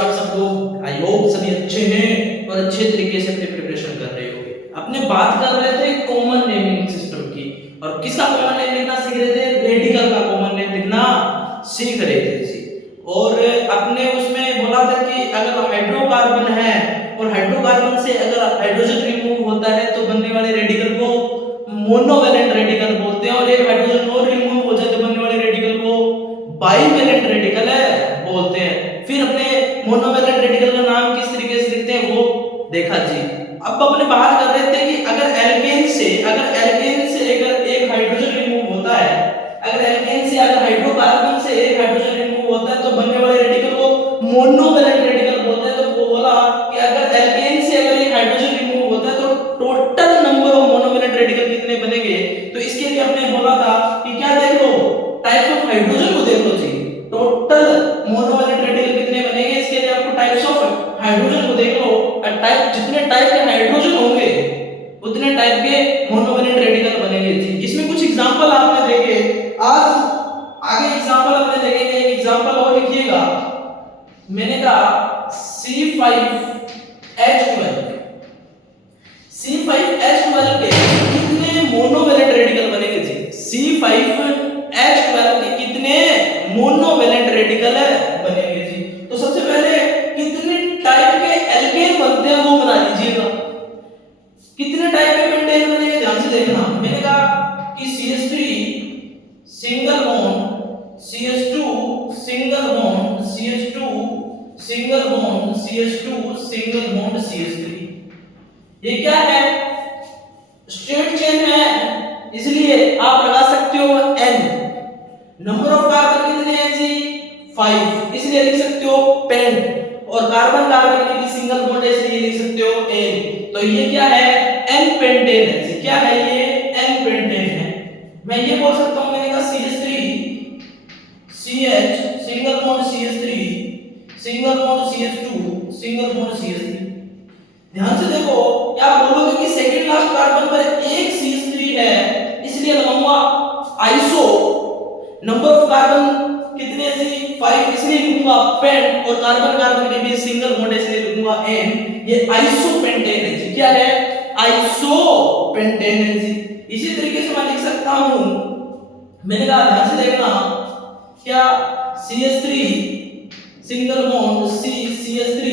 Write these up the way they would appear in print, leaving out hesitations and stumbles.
आप सब लोग? आई होप सभी अच्छे हैं और अच्छे तरीके से अपनी प्रिपरेशन कर रहे होंगे। अपने बात कर रहे थे कॉमन नेमिंग सिस्टम की, और किसका कॉमन नेम लिखना सीख रहे थे? रेडिकल का कॉमन नेम लिखना सीख रहे थे जी। और अपने उसमें बोला था कि अगर हाइड्रोकार्बन है और हाइड्रोकार्बन से अगर हाइड्रोजन रिमूव होता है तो बनने वाले रेडिकल को मोनोवैलेंट रेडिकल बोलते हैं, और एक हाइड्रोजन और रिमूव हो जाए तो बनने वाले रेडिकल को बाइवैलेंट रेडिकल बोलते हैं। फिर अपने मोनोवैलेंट रेडिकल का नाम किस तरीके से लिखते हैं वो देखा जी। अब अपने बात कर रहे थे कि अगर एल्केन से अगर एक हाइड्रोजन रिमूव होता है, अगर हाइड्रोकार्बन से एक हाइड्रोजन रिमूव होता है तो बनने वाले रेडिकल को मोनोवैलेंट रेडिकल बोलते हैं। तो वो बोला कि अगर एल्केन से अगर एक हाइड्रोजन रिमूव होता है तो total number of monovalent radical कितने बनेंगे? तो इसके लिए हमने बोला था कि क्या देख लो, टाइप्स ऑफ हाइड्रोजन को देख लो जी। टोटल मोनोवैलेंट रेडिकल कितने बनेंगे? इसके लिए आपको टाइप्स ऑफ हाइड्रोजन को देख लो, और टाइप जितने टाइप के हाइड्रोजन होंगे उतने टाइप के मोनोवैलेंट रेडिकल बनेंगे जी। इसमें कुछ एग्जांपल आपने देखे, आज आगे एग्जांपल आपने देखेंगे। एक एग्जांपल और लिखिएगा, मैंने कहा C5H12 के कितने मोनोवैलेंट रेडिकल बनेंगे जी? C5H12 के कितने मोनोवैलेंट रेडिकल बनेंगे जी? तो सबसे पहले कितने टाइप के एल्केन बनते हैं वो बना लीजिएगा। कितने टाइप के पेंटेन बनेंगे ध्यान से देखना। मैंने कहा कि CH3 single bond, CH2 single bond, CH2 single bond, CH2 single bond, CH3। ये क्या है? स्ट्रेट चेन है, इसलिए आप लगा सकते हो N। नंबर ऑफ कार्बन कितने हैं जी? 5, इसलिए लिख सकते हो पेंट। और कार्बन कार्बन के भी सिंगल बॉन्ड है, इसलिए लिख सकते हो N। तो ये क्या है? N पेंटेन है जी। क्या है ये? N पेंटेन है। मैं ये बोल सकता हूं, मैंने कहा CH3 CH single bond CH3 single bond CH2 single bond CH3। ध्यान से देखो, क्या बोलोगे कि सेकंड लास्ट कार्बन पर एक CH3 है, इसलिए लगाऊंगा आइसो। नंबर ऑफ कार्बन कितने हैं जी? 5, इसलिए लिखूंगा पेंट। और कार्बन कार्बन के बीच सिंगल बॉन्ड है, इसलिए लिखूंगा N। ये आइसोपेंटेन है जी। क्या है? आइसोपेंटेन है जी। इसी तरीके से मैं लिख सकता हूं, मैंने कहा ध्यान से देखना, क्या CH3 single bond CH3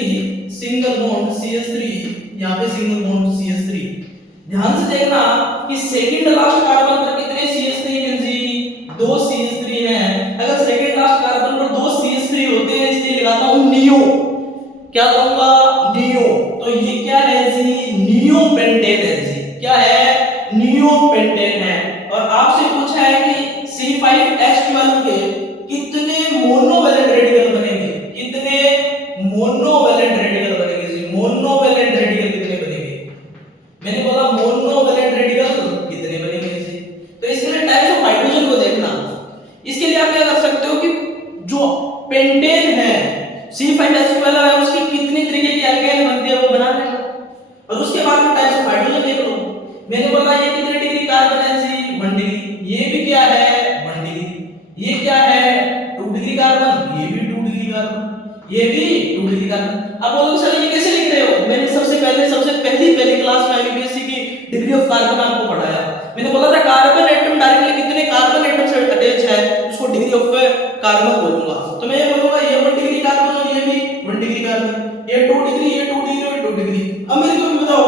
single bond CH3, यहां पे सिंगल बॉन्ड CH3। ध्यान से देखना कि सेकंड लास्ट कार्बन पर कितने CH3 हैं जी? 2 CH3 हैं। अगर सेकंड लास्ट कार्बन पर 2 CH3 होते हैं, इसलिए लगाता हूं नियो। क्या कहूंगा? नियो। तो ये क्या है जी? नियो पेंटेन है जी। क्या है? नियो पेंटेन है। और आपसे पूछा है कि C5H12 के कितने मोनोवैलेंट रेडिकल बनेंगे? कितने मोनोवैलेंट रेडिकल बनेंगे जी? मोनोवैलेंट रेडिकल कितने बनेंगे? मैंने बोला मोनोवैलेंट रेडिकल कितने बनेंगे जी? तो इसके लिए टाइप्स ऑफ हाइड्रोजन को देखना। इसके लिए आप क्या कर सकते हो कि जो पेंटेन है C5H12 है, उसकी कितनी तरीके की एल्केन बनती है वो बना लेना, और उसके बाद में टाइप्स ऑफ हाइड्रोजन देख लो। मैंने बोला ये कितने डिग्री कार्बन है जी? 1 डिग्री। ये भी क्या है? 1 डिग्री। ये क्या है? 2 डिग्री कार्बन। ये भी 2 डिग्री कार्बन। ये भी 2 डिग्री कार्बन। अब बोलो सर ये कैसे लिख रहे हो? मैंने सबसे पहली क्लास में आईयूपीएससी की डिग्री ऑफ कार्बन आपको पढ़ाया। मैंने बोला था कार्बन एटम डायरेक्टली कितने कार्बन एटम से अटैच है उसको डिग्री ऑफ कार्बन बोलूंगा। तो मैं ये बोलूंगा ये 1 डिग्री कार्बन और ये भी 1 डिग्री कार्बन, ये 2 डिग्री, ये 2 डिग्री और 2 डिग्री। अब मेरे को बताओ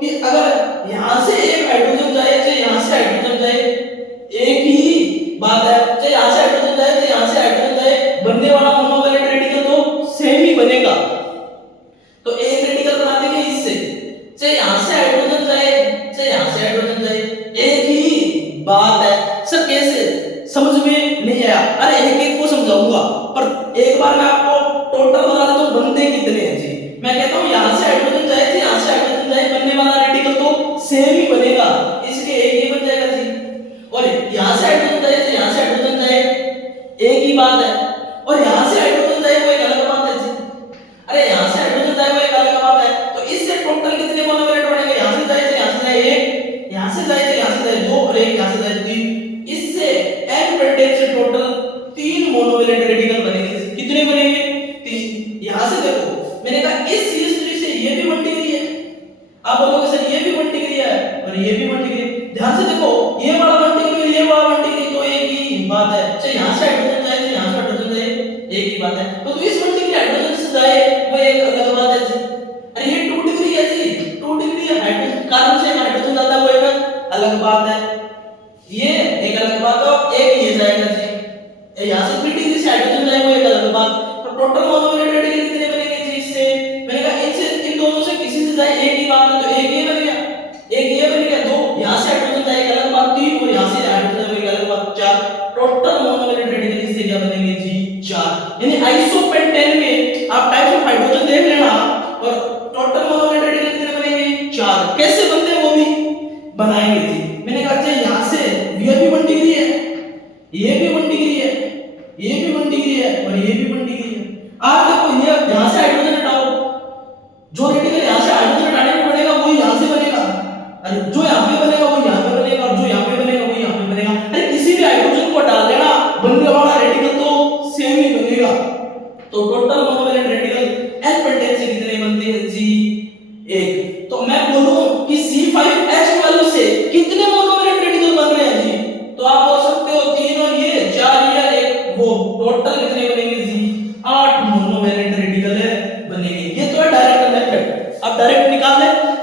कि अगर यहां से एक हाइड्रोजन जाए चाहे यहां से हाइड्रोजन जाए, एक ही बात है। चाहे यहां से हाइड्रोजन जाए चाहे यहां से हाइड्रोजन जाए, बनने वाला मोनोवैलेंट रेडिकल तो सेम ही बनेगा। तो एक रेडिकल बना देंगे इससे, चाहे यहां से हाइड्रोजन जाए चाहे यहां से हाइड्रोजन जाए, एक ही बात है। सर कैसे? समझ में नहीं आया? अरे एक एक को समझाऊंगा, पर एक बार मैं आपको टोटल बता देता हूं बनते कितने हैं जी। मैं कहता हूं यहां से हाइड्रोजन जाए चाहे यहां से हाइड्रोजन जाए, बनने वाला रेडिकल तो सेम ही बनेगा, इसलिए एक ही बन जाएगा जी। और यहां से हाइड्रोजन जाए चाहे यहां से हाइड्रोजन जाए, एक ही बात है। और यहां से हाइड्रोजन जाए वो एक अलग बात है जी। अरे यहां से हाइड्रोजन जाए वो एक अलग बात है। तो इससे टोटल कितने मोनोवैलेंट बनेंगे? यहां से जाए चाहे यहां से जाए एक, यहां से जाए चाहे यहां से जाए दो, और एक यहां से जाए 3। इससे N पेंटेन से टोटल 3 मोनोवैलेंट रेडिकल बनेंगे। कितने बनेंगे? 3। यहां से देखो बात तो एक ये जाएगा जी, यहाँ से 3 डिग्री से हाइड्रोजन जाएगा, एक अलग बात। तो टोटल मोनोवैलेंट रेडिकल कितने बनेंगे जी इससे? मैंने कहा इनसे इन दोनों से किसी से जाए एक ही बात है, तो एक ये बन गया, एक ये बन गया, दो यहाँ से हाइड्रोजन जाएगा अलग बात, 3 और यहाँ से हाइड्रोजन जाएगा अलग बात, 4। टोटल मोनोवैलेंट रेडिकल इससे क्या बनेंगे जी? 4। यानी आइसोपेंटेन में आप टाइप्स ऑफ हाइड्रोजन देख लेना और टोटल मोनोवैलेंट रेडिकल कितने बनेंगे? 4। कैसे बनते हैं वो भी बनाएंगे जी। मैंने कहा अच्छा यहाँ से ये भी 1 डिग्री है, ये भी 1 डिग्री है, ये भी 1 डिग्री है और ये भी 1 डिग्री है। आप देखो ये यहाँ से हाइड्रोजन हटाओ, जो रेडिकल यहाँ से हाइड्रोजन हटाने को पड़ेगा वो यहाँ से बनेगा, अरे जो यहाँ पे बनेगा वो यहाँ पे बनेगा और जो यहाँ पे बनेगा वो यहाँ पे बनेगा। अरे किसी भी हाइड्रोजन को डाल देना, बनने वाला रेडिकल तो सेम ही बनेगा। तो total monovalent radical n pentane से कितने बनते हैं जी? 1। तो मैं बोलूं कि C5H12 से कितने मोनोवैलेंट रेडिकल बन रहे हैं जी? तो आप बोल सकते हो 3 और ये 4 या 1, वो टोटल कितने बनेंगे जी? 8 मोनोवैलेंट रेडिकल बनेंगे। ये तो है डायरेक्ट मेथड, आप डायरेक्ट निकाल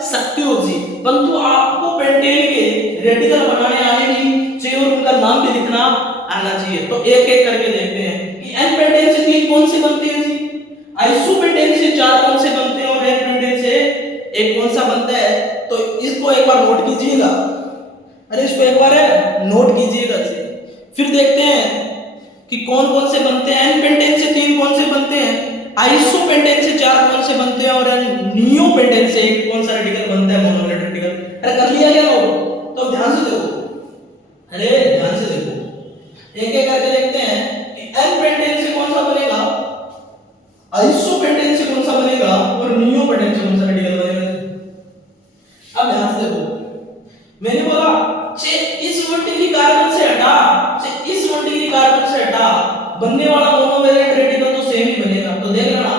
सकते हो जी, परंतु आपको पेंटेन के रेडिकल बनाने आएंगी चाहिए और उनका नाम भी लिखना आना चाहिए। तो एक एक करके देखते हैं कि n पेंटेन से 3 कौन से बनते हैं जी? आइसोपेंटेन से 4 कौन से बनते हैं और n पेंटेन से एक कौन सा बनता है? तो इसको एक बार नोट कीजिएगा, अरे इसको एक बार नोट कीजिएगा जी। फिर देखते हैं कि कौन कौन से बनते हैं। n पेंटेन से 3 कौन से बनते हैं, आइसोपेंटेन से 4 कौन से बनते हैं और नियोपेंटेन से एक कौन सा रेडिकल बनता है मोनोवैलेंट रेडिकल। अरे कर लिया क्या लोग? तो ध्यान से देखो, अरे ध्यान से देखो, एक एक करके देखते हैं कि n पेंटेन से कौन सा बनेगा, आइसोपेंटेन से कौन सा बनेगा और नियोपेंटेन से कौन सा रेडिकल बनेगा। अब ध्यान से देखो, मैंने बोला चे इस 1 डिग्री कार्बन से हटा, चे इस 1 डिग्री कार्बन से हटा, बनने वाला मोनोवैलेंट रेडिकल तो सेम ही बनेगा। तो देख लेना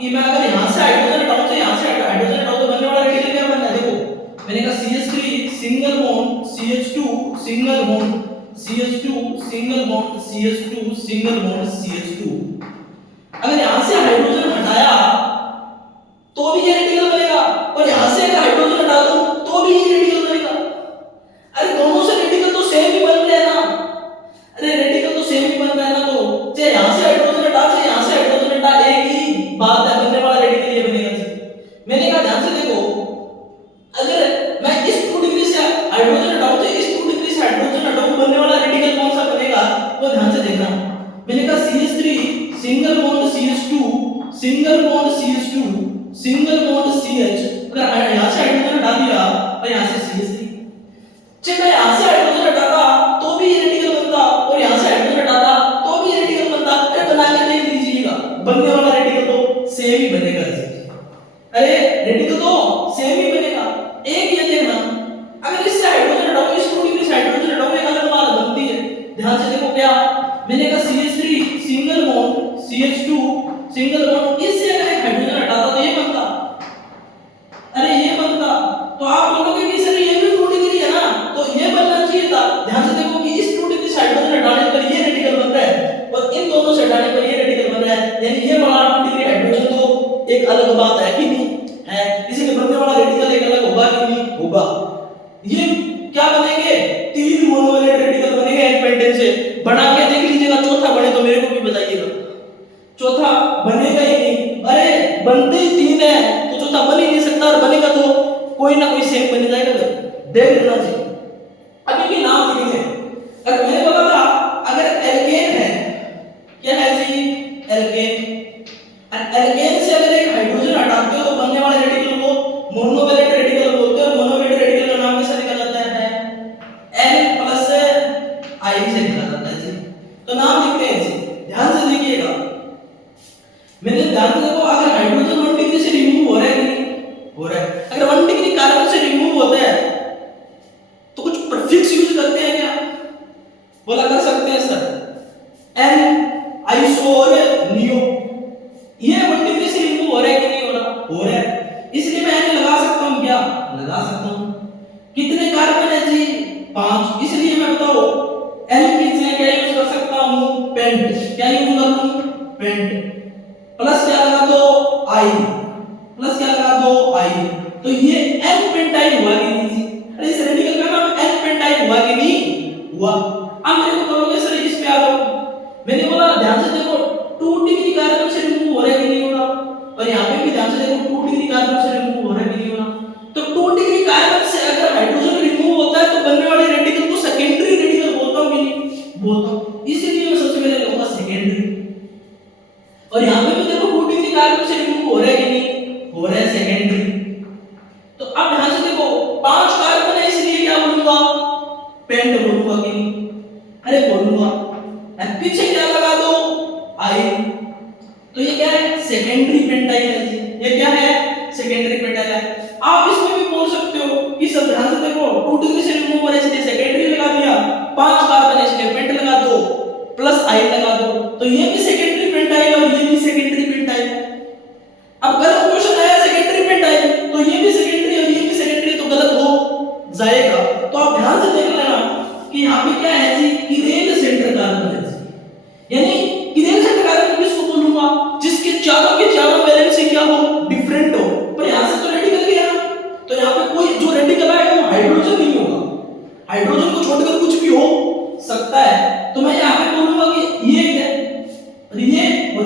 कि मैं अगर यहां से हाइड्रोजन हटाऊं तो यहां से हाइड्रोजन हटाऊं तो बनने वाला रेडिकल क्या बनना है? देखो मैंने कहा CH3 single bond CH2 single bond CH2 single bond CH2 single bond CH2। अगर यहां से हाइड्रोजन हटाया तो भी ये रेडिकल बनेगा और यहां से अगर हाइड्रोजन हटा दूं तो भी ये रेडिकल बनेगा। अरे दोनों से रेडिकल तो सेम ही बन रहे हैं ना, अरे रेडिकल तो सेम ही बन रहा है ना, तो चाहे यहां से हाइड्रोजन हटा चाहे यहां से हाइड्रोजन हटा, एक ही बात है, बनने वाला रेडिकल ये बनेगा जी। मैंने कहा ध्यान से देखो, अगर मैं इस 2 डिग्री से हाइड्रोजन हटाऊं तो इस 2 डिग्री से हाइड्रोजन हटाऊं, बनने वाला रेडिकल कौन सा बनेगा? तो ध्यान से देखना, मैंने कहा CH3 single bond CH2 single bond CH2 single bond CH, अगर यहां से हाइड्रोजन हटा दिया और यहां से CH3, चाहे मैं यहां से हाइड्रोजन हटाता तो भी ये रेडिकल बनता और यहां से हाइड्रोजन हटाता तो भी ये रेडिकल बनता। अरे बना के देख लीजिएगा, बनने वाला रेडिकल तो सेम ही बनेगा जी। अरे रेडिकल तो सेम ही बनेगा। एक ये देखना, अगर इससे हाइड्रोजन हटाओ, इस 2 डिग्री से हाइड्रोजन हटाओ, एक अलग बात बनती है। ध्यान से देखो क्या मैंने कहा, CH3 single bond CH2 single bond, इससे अगर एक हाइड्रोजन हटाता तो ये बनता, अरे ये बनता। तो आप बोलोगे कि सर ये भी 2 डिग्री है ना, तो ये बनना चाहिए था। ध्यान से देखो कि इस 2 डिग्री से हाइड्रोजन हटाने पर ये रेडिकल बन रहा है और इन दोनों से हटाने पर ये रेडिकल बन रहा है, यानी ये वाला 2 डिग्री हाइड्रोजन तो एक अलग बात है कि नहीं है, इसलिए बनने वाला रेडिकल एक अलग होगा कि नहीं होगा। ये क्या बनेंगे? 3 मोनोवैलेंट रेडिकल बनेंगे n पेंटेन से। बना के देख लीजिएगा, चौथा बने तो मेरे को भी बताइएगा। चौथा बनेगा ही नहीं, अरे बनते ही 3 है तो चौथा बन ही नहीं सकता, और बनेगा तो कोई ना कोई सेम बन जाएगा भाई, देख लेना जी। अभी भी नाम लिखेंगे, अगर मैंने बोला था अगर एल्केन है, क्या है जी? एल्केन। एल्केन से अगर एक हाइड्रोजन हटाते हो तो बनने वाले रेडिकल को मोनोवैलेंट रेडिकल बोलते हैं और मोनोवैलेंट रेडिकल का नाम कैसे लिखा जाता है? N+I से लिखा जाता है जी। तो नाम लिखते हैं जी, ध्यान से देखिएगा। मैंने ध्यान से देखो, अगर हाइड्रोजन 1 डिग्री से रिमूव हो रहा है कि नहीं हो रहा है? अगर 1 डिग्री कार्बन से रिमूव होता है तो कुछ प्रीफिक्स यूज करते हैं क्या? बोला कर सकते हैं सर, N आइसो और नियो। ये 1 डिग्री से रिमूव हो रहा है कि नहीं हो रहा? हो रहा है, इसलिए मैं N लगा सकता हूं क्या? लगा सकता हूं। कितने कार्बन है जी? 5, इसलिए मैं बताओ N की जगह क्या यूज कर सकता हूं? पेंट। क्या यूज कर लूं? पेंट। प्लस क्या लगा दो? I, प्लस क्या लगा दो? I। तो ये N पेंटाइल हुआ कि नहीं जी? अरे इस रेडिकल का नाम N पेंटाइल हुआ कि नहीं हुआ? अब मेरे को कहोगे सर इस पे आ जाओ, मैंने बोला ध्यान से देखो 2 डिग्री कार्बन से रिमूव हो रहा है कि नहीं हो रहा, और यहाँ पे भी ध्यान से देखो 2 डिग्री कार्बन से रिमूव हो रहा है कि नहीं हो रहा। तो 2 डिग्री कार्बन से अगर हाइड्रोजन रिमूव होता है तो बनने वाले रेडिकल को सेकेंडरी रेडिकल बोलता हूँ कि नहीं बोलता हूँ, इसीलिए मैं सबसे पहले लूंगा सेकेंडरी। और यहाँ पे भी देखो 2 डिग्री कार्बन से रिमूव हो रहा है कि नहीं हो रहा है, सेकेंडरी। तो अब ध्यान से देखो 5 कार्बन है इसलिए क्या बोलूंगा, पेंट बोलूंगा कि नहीं, अरे बोलूंगा। पीछे क्या लगा दो आई, तो ये क्या है सेकेंडरी पेंटाइल है जी, ये क्या है सेकेंडरी पेंटाइल है। आप इसमें भी बोल सकते हो कि सब ध्यान से देखो 2 डिग्री से रिमूव हो रहा है इसलिए सेकेंडरी लगा दिया, 5 कार्बन है इसलिए पेंट लगा दो, प्लस आई लगा दो, तो ये भी सेकेंडरी पेंटाइल और ये भी सेकेंडरी पेंटाइल है। अब गलत क्वेश्चन आया सेकेंडरी पेंटाइल, तो ये भी सेकेंडरी और ये भी सेकेंडरी, तो गलत हो जाएगा। तो आप ध्यान से देख लेना कि यहाँ पे क्या है जी किरेल सेंटर कार्बन है जी, यानी किरेल सेंटर कार्बन किसको बोलूंगा, जिसके चारों के चारों वैलेंसी क्या हो डिफरेंट हो। पर यहाँ से तो रेडिकल गया ना, तो यहाँ पे कोई जो रेडिकल आएगा वो हाइड्रोजन नहीं होगा, हाइड्रोजन को छोड़कर कुछ भी हो सकता है। तो मैं यहाँ पे बोलूंगा कि ये क्या और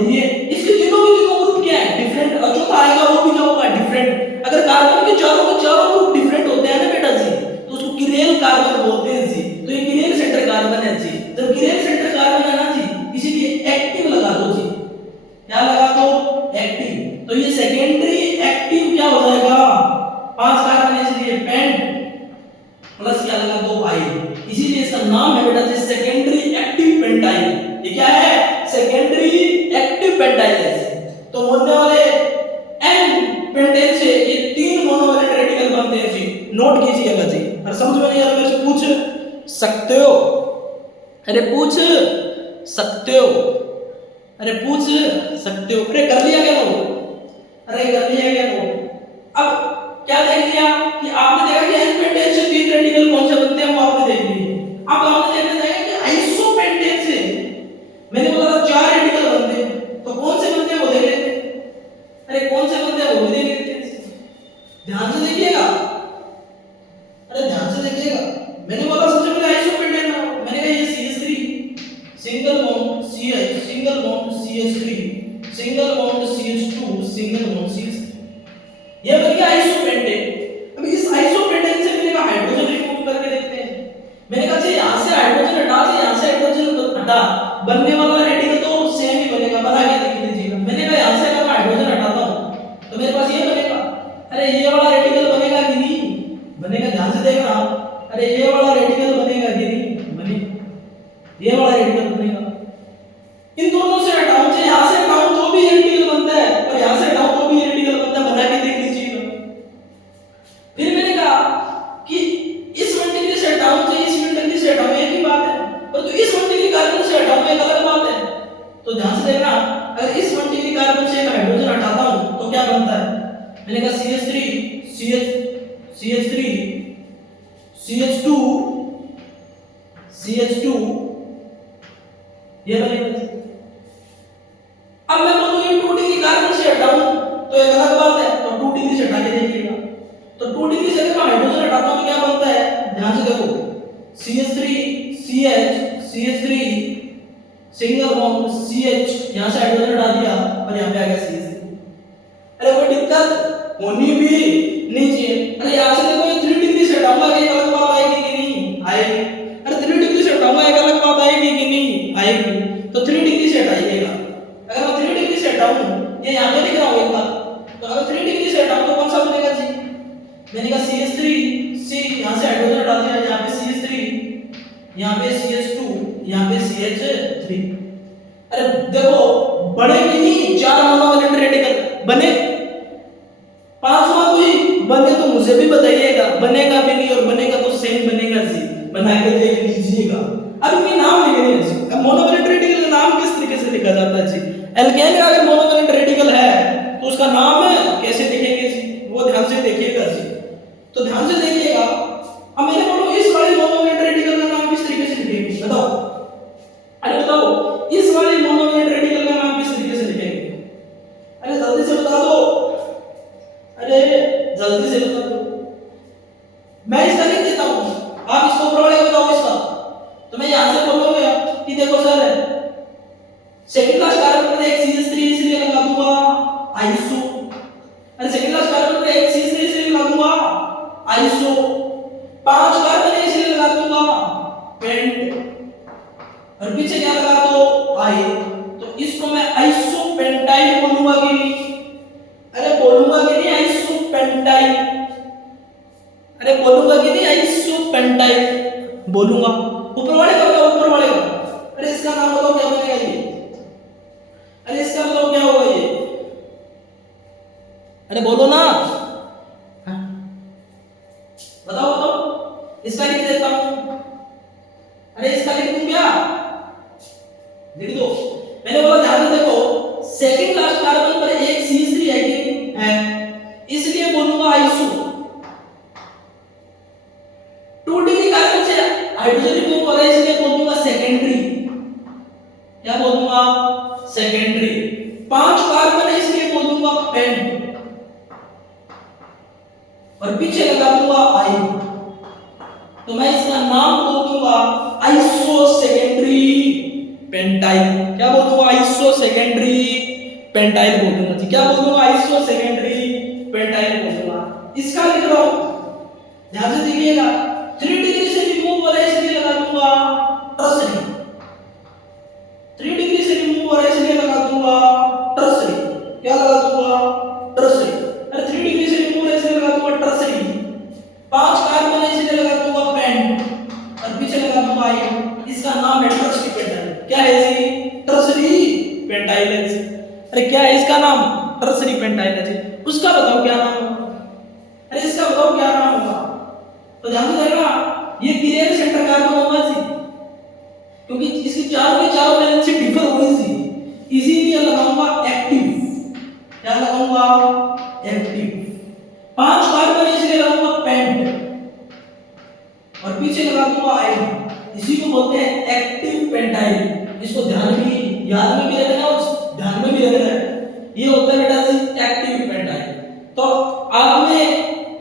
ये इसके तीनों के तीनों ग्रुप क्या है डिफरेंट, और चौथा आएगा वो भी क्या होगा डिफरेंट। अगर कार्बन के चारों ग्रुप डिफरेंट होते हैं ना बेटा जी, तो उसको किरेल कार्बन बोलते हैं जी। तो ये किरेल सेंटर कार्बन है जी, जब किरेल सेंटर कार्बन है ना जी इसीलिए एक्टिव लगा दो जी, क्या लगा दो एक्टिव। तो ये सेकेंडरी एक्टिव क्या हो जाएगा, 5 कार्बन है इसलिए पेंट, प्लस क्या लगा दो आई, इसीलिए इसका नाम है बेटा जी सेकेंडरी एक्टिव पेंटाइल। ये क्या है सेकेंडरी एक्टिव पेंटाइल है। तो मोड़ने वाले एन पेंटाइल से ये 3 मोनोवैलेंट रेडिकल बनते हैं जी, नोट कीजिएगा जी। और समझ में नहीं आ रहा मेरे से पूछ सकते हो, अरे पूछ सकते हो, अरे पूछ सकते हो, अरे कर लिया क्या लोग, अरे कर लिया क्या लोग। अब क्या देख लिया कि आपने देखा कि एन पेंटाइल से 3 रेडिकल कौन से बनते हैं वो आपने देख लिए। अब आपने देखना चाहिए कि आइसोपेंटेन से मैंने बोला था 4 रेडिकल बनते हैं, तो कौन से बनते हैं वो देख लेते हैं, अरे कौन से बनते हैं वो भी देख लेते हैं। ध्यान से देखिएगा, अरे ध्यान से देखिएगा, मैंने बोला सबसे पहले आइसोपेंटेन बनाओ, मैंने कहा ये CH3 single bond CH single bond CH3 single bond CH2 single bond CH3, ये बन गया आइसोपेंटेन। अब इस आइसोपेंटेन से मैंने कहा हाइड्रोजन रिमूव करके देखते हैं, मैंने कहा यहां से हाइड्रोजन हटा दे, यहां से हाइड्रोजन हटा, बनने वाला रेडिकल तो सेम ही बनेगा, बना के देख लीजिएगा। मैंने कहा यहां से अगर मैं हाइड्रोजन हटाता हूं तो मेरे पास ये बनेगा, अरे ये वाला रेडिकल बनेगा कि नहीं बनेगा, ध्यान से देखना, अरे ये वाला रेडिकल बनेगा कि नहीं बनेगा, ये वाला रेडिकल बनेगा। इन दोनों से हटाऊं, चाहे यहां से हटाऊं तो भी रेडिकल बनता है और यहां से हटाऊं तो भी रेडिकल बनता है, बना के देख लीजिएगा। फिर मैंने कहा कि इस 1 डिग्री से हटाऊं चाहे इस 1 डिग्री से हटाऊं एक ही बात है, पर तो इस 1 डिग्री कार्बन से हटाऊं एक अलग बात है। तो ध्यान से देखना, अगर इस 1 डिग्री कार्बन से एक हाइड्रोजन हटाता हूं तो क्या बनता है, मैंने कहा CH3 CH3 CH2 CH2 ये बनेगा। अब मैं बोलूं ये 2 डिग्री कार्बन से हटाऊं तो एक अलग बात है, तो 2 डिग्री से हटा के देखिएगा। तो 2 डिग्री से अगर मैं हाइड्रोजन हटाता हूं तो क्या बनता है, ध्यान से देखो CH3 CH3 single bond CH, यहां से हाइड्रोजन हटा दिया और यहां पे आ गया CH3। अरे कोई दिक्कत होनी भी नहीं चाहिए। अरे यहां से देखो ये 3 डिग्री से हटाऊंगा एक अलग बात आएगी कि नहीं आएगी, अरे 3 डिग्री से हटाऊंगा एक अलग बात आएगी कि नहीं आएगी, तो 3 डिग्री से हटाइएगा। अगर मैं 3 डिग्री से हटाऊं, ये यहां पे लिख रहा हूं एक बार, तो अगर 3 डिग्री से हटाऊं तो कौन सा बनेगा जी, मैंने कहा CH3 C, यहां से हाइड्रोजन हटा दिया, यहां पे CH3 यहां पे CH2 यहां पे CH3। अरे देखो बड़े भी नहीं 4 मोनोवैलेंट रेडिकल बने, 5वां कोई बने तो मुझे भी बताइएगा, बनेगा भी नहीं और बनेगा तो सेम बनेगा जी, बना के देख लीजिएगा। अब इनके नाम लिखने हैं जी। अब मोनोवैलेंट रेडिकल का नाम किस तरीके से लिखा जाता है जी, एल्केन का अगर मोनोवैलेंट रेडिकल है तो उसका नाम कैसे लिखेंगे जी, वो ध्यान से देखिएगा जी। तो ध्यान से देखिएगा, अब मैंने बोलो इस वाले मोनोवैलेंट रेडिकल का नाम किस तरीके से लिखेंगे बताओ, अरे बताओ इस वाले मोनोवैलेंट रेडिकल का नाम किस तरीके से लिखेंगे, अरे जल्दी से बता दो, अरे जल्दी से बता दो। मैं इसका लिख देता हूं, आप इसको ऊपर वाले बताओ इसका, तो मैं यहां से बोलूंगा देखो सर, सेकंड क्लास कार्बन पर एक CH3 इसलिए लगा दूंगा आइसो। अरे सेकंड क्लास कार्बन पर एक CH3 इसलिए लगा दूंगा आइसो। 5 कार्बन है इसलिए लगा दूंगा पेंट, और पीछे क्या लगा दो आई, तो इसको मैं आइसोपेंटाइल बोलूंगा कि नहीं? अरे बोलूंगा कि नहीं आइसोपेंटाइल? अरे बोलूंगा कि नहीं आइसोपेंटाइल? बोलूंगा। ऊपर वाले का बताओ, ऊपर वाले का। अरे इसका नाम बताओ क्या बनेगा ये? अरे इसका बताओ क्या होगा ये? अरे बोलो ना, बताओ बताओ। इसका लिख देता हूं। अरे इसका लिख दूं क्या? लिख दो। मैंने बोला ध्यान से देखो, सेकंड क्लास कार्बन पर एक CH3 है, इसलिए बोलूंगा आइसो। 2 डिग्री कार्बन से हाइड्रोजन रिमूव हो रहा है, इसलिए बोलूंगा सेकेंडरी। क्या बोलूंगा? सेकेंडरी। 5 कार्बन है इसलिए बोलूंगा पेंट, और पीछे लगा दूंगा आई, तो मैं इसका नाम बोल दूंगा आइसो सेकेंडरी पेंटाइल। क्या बोल दूंगा? आइसो सेकेंडरी पेंटाइल बोल दूंगा जी। क्या बोल दूंगा? आइसो सेकेंडरी पेंटाइल बोल दूंगा। इसका लिख रहा हूं, ध्यान से देखिएगा। 3 डिग्री से रिमूव हो रहा है इसलिए लगा दूंगा टर्सरी। 3 डिग्री से रिमूव हो रहा है इसलिए लगा दूंगा टर्सरी। क्या लगा दूंगा? टर्सरी। अरे 3 डिग्री से रिमूव हो रहा है इसलिए लगा दूंगा टर्सरी। 5 कार्बन है इसलिए लगा दूंगा पेंट, और पीछे लगा दूंगा आई। इसका नाम है टर्सरी पेंटाइल। क्या है जी? टर्सरी पेंटाइल है जी। अरे क्या है इसका नाम? टर्सरी पेंटाइल है जी। उसका बताओ क्या नाम होगा? अरे इसका बताओ क्या नाम होगा? तो ध्यान से देखना, ये किरेन सेंटर कार्बन होगा जी, क्योंकि इसकी चारों के चारों वैलेंस से डिफर हो गई जी, इसीलिए लगाऊंगा एक्टिव। क्या लगाऊंगा? एक्टिव। 5 कार्बन इसलिए लगाऊंगा पेंट, और पीछे लगा दूंगा आई। इसी को बोलते हैं एक्टिव पेंटाइल। इसको ध्यान भी, याद में भी रखना और ध्यान में भी रखना है। ये होता है बेटा जी एक्टिव पेंटाइल। तो आपने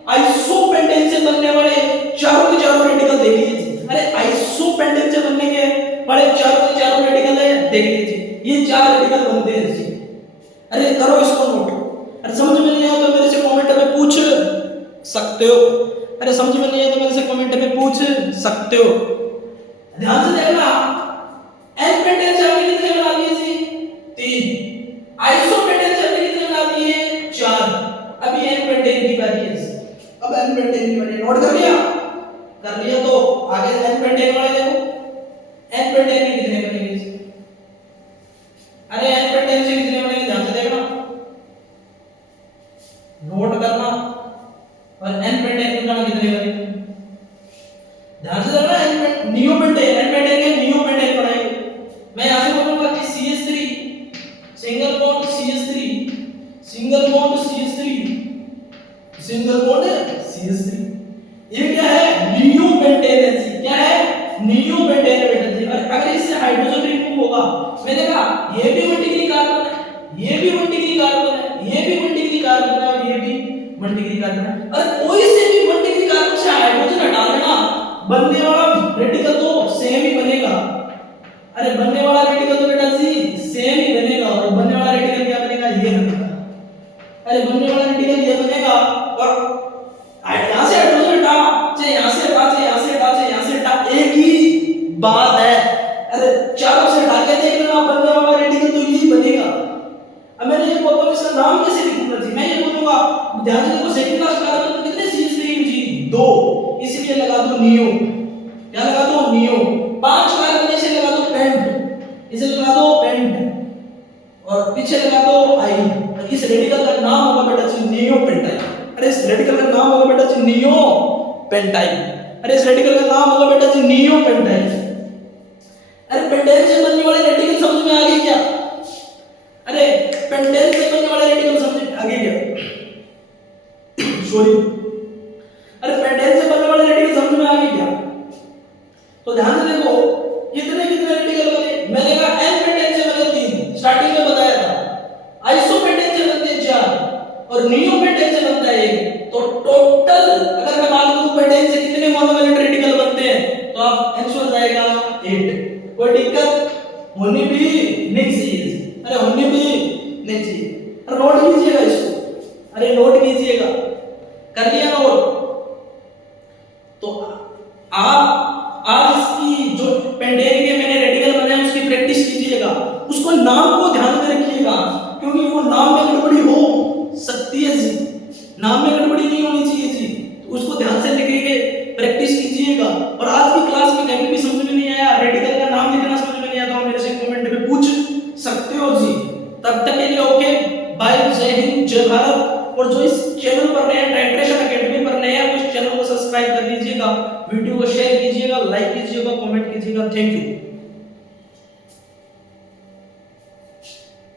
आइसोपेंटेन से बनने वाले चारों के चारों रेडिकल देख लीजिए। अरे आइसोपेंटेन से बनने के वाले चारों के चारों रेडिकल है, देख लीजिए। ये 4 रेडिकल बनते हैं जी। अरे करो इसको नोट। अरे समझ में नहीं आया तो मेरे से कमेंट में पूछ सकते हो। अरे समझ में नहीं आया तो मेरे से कमेंट में पूछ सकते हो। ध्यान से देखना, एन पेंटेन से हमने कितने बना दिए जी? 3। आइसोपेंटेन से हमने कितने बना दिए? 4। अभी एन पेंटेन की बारी है। अब एन पेंटेन की बारी, नोट कर लिया? कर लिया तो आगे एन पेंटेन वाले देखो। एन पेंटेन के कितने बनेंगे? अरे एन पेंटेन से कितने बनेंगे? ध्यान से देखना, नोट करना। और एन पेंटेन के कितने बनेंगे? ध्यान से देखना। एन नियोपेंटेन, एन पेंटेन के नियोपेंटेन पढ़ाएंगे। मैं यहां से बोलूंगा कि CH3 single bond CH3 single bond CH3 single bond CH3। ये क्या है? नियोपेंटेन है जी। क्या है? नियोपेंटेन है बेटा जी। और अगर इससे हाइड्रोजन रिमूव होगा, मैंने कहा ये भी 1 डिग्री कार्बन है, ये भी 1 डिग्री कार्बन है, ये भी 1 डिग्री कार्बन है, और ये भी 1 डिग्री कार्बन है। और कोई से भी 1 डिग्री कार्बन से हाइड्रोजन हटा देना, बनने वाला रेडिकल तो सेम ही बनेगा। अरे बनने वाला रेडिकल तो बेटा जी सेम ही बनेगा, और बनने वाला रेडिकल क्या बनेगा? ये बनेगा। अरे बनने वाला रेडिकल ये बनेगा, और यहां से हाइड्रोजन हटा, चाहे यहां से हटा, चाहे यहां से हटा, चाहे यहां से हटा, एक ही बात है। अरे चारों से हटा के देख लेना, बनने वाला रेडिकल तो यही बनेगा। अब मैंने ये बोलता हूं इसका नाम कैसे लिखूंगा जी? मैं ये बोलूंगा, ध्यान से देखो, सेकंड क्लास कार्बन में कितने CH3 जी? 2, इसलिए लगा दो नियो। क्या लगा दो? नियो। 5 कार्बन से लगा दो पेंट, इसे लगा दो पेंट, और पीछे लगा दो आई। और इस रेडिकल का नाम होगा बेटा जी नियोपेंटाइल। अरे इस रेडिकल का नाम होगा बेटा जी नियोपेंटाइल। अरे इस रेडिकल का नाम होगा बेटा जी नियोपेंटाइल। अरे पेंटाइल से बनने वाले रेडिकल समझ में आ गई क्या? अरे पेंटाइल से बनने वाले रेडिकल समझ में आ गई क्या? सॉरी, अरे पेंटाइल से बनने वाले रेडिकल समझ में आ गई क्या? तो ध्यान से देखो, कितने कितने रेडिकल बने? मैंने कहा एन पेंटाइल से बने 3, स्टार्टिंग में बताया था। आइसोपेंटाइल से बनते 4, और नियोपेंटाइल से बनता है 1। तो टोटल अगर मैं बात करूं पेंटाइल से कितने मोनोवैलेंट रेडिकल बनते हैं, तो आप आंसर जाएगा 8। कोई कोई दिक्कत होनी भी नहीं चाहिए। अरे होनी भी नहीं चाहिए। अरे नोट कीजिएगा इसको, अरे नोट कीजिएगा, कर लिया नोट। तो आप आज इसकी जो पेंडेन के मैंने रेडिकल बनाया उसकी प्रैक्टिस कीजिएगा, उसको नाम को ध्यान में रखिएगा, क्योंकि वो नाम में गड़बड़ी हो सकती है जी, नाम में गड़बड़ी नहीं होनी चाहिए जी, तो उसको ध्यान से लिख के प्रैक्टिस कीजिएगा। और आज की क्लास में कभी भी समझ में नहीं आया, रेडिकल का नाम लिखना समझ में नहीं आया, तो मेरे से कमेंट में पूछ सकते हो जी। तब तक के लिए ओके बाय, जय हिंद, जय भारत। और जो इस चैनल पर नए हैं, टाइट्रेशन एकेडमी पर नए हैं, तो इस चैनल को सब्सक्राइब कर लीजिएगा, वीडियो को शेयर कीजिएगा, लाइक कीजिएगा, कमेंट कीजिएगा। Thank you.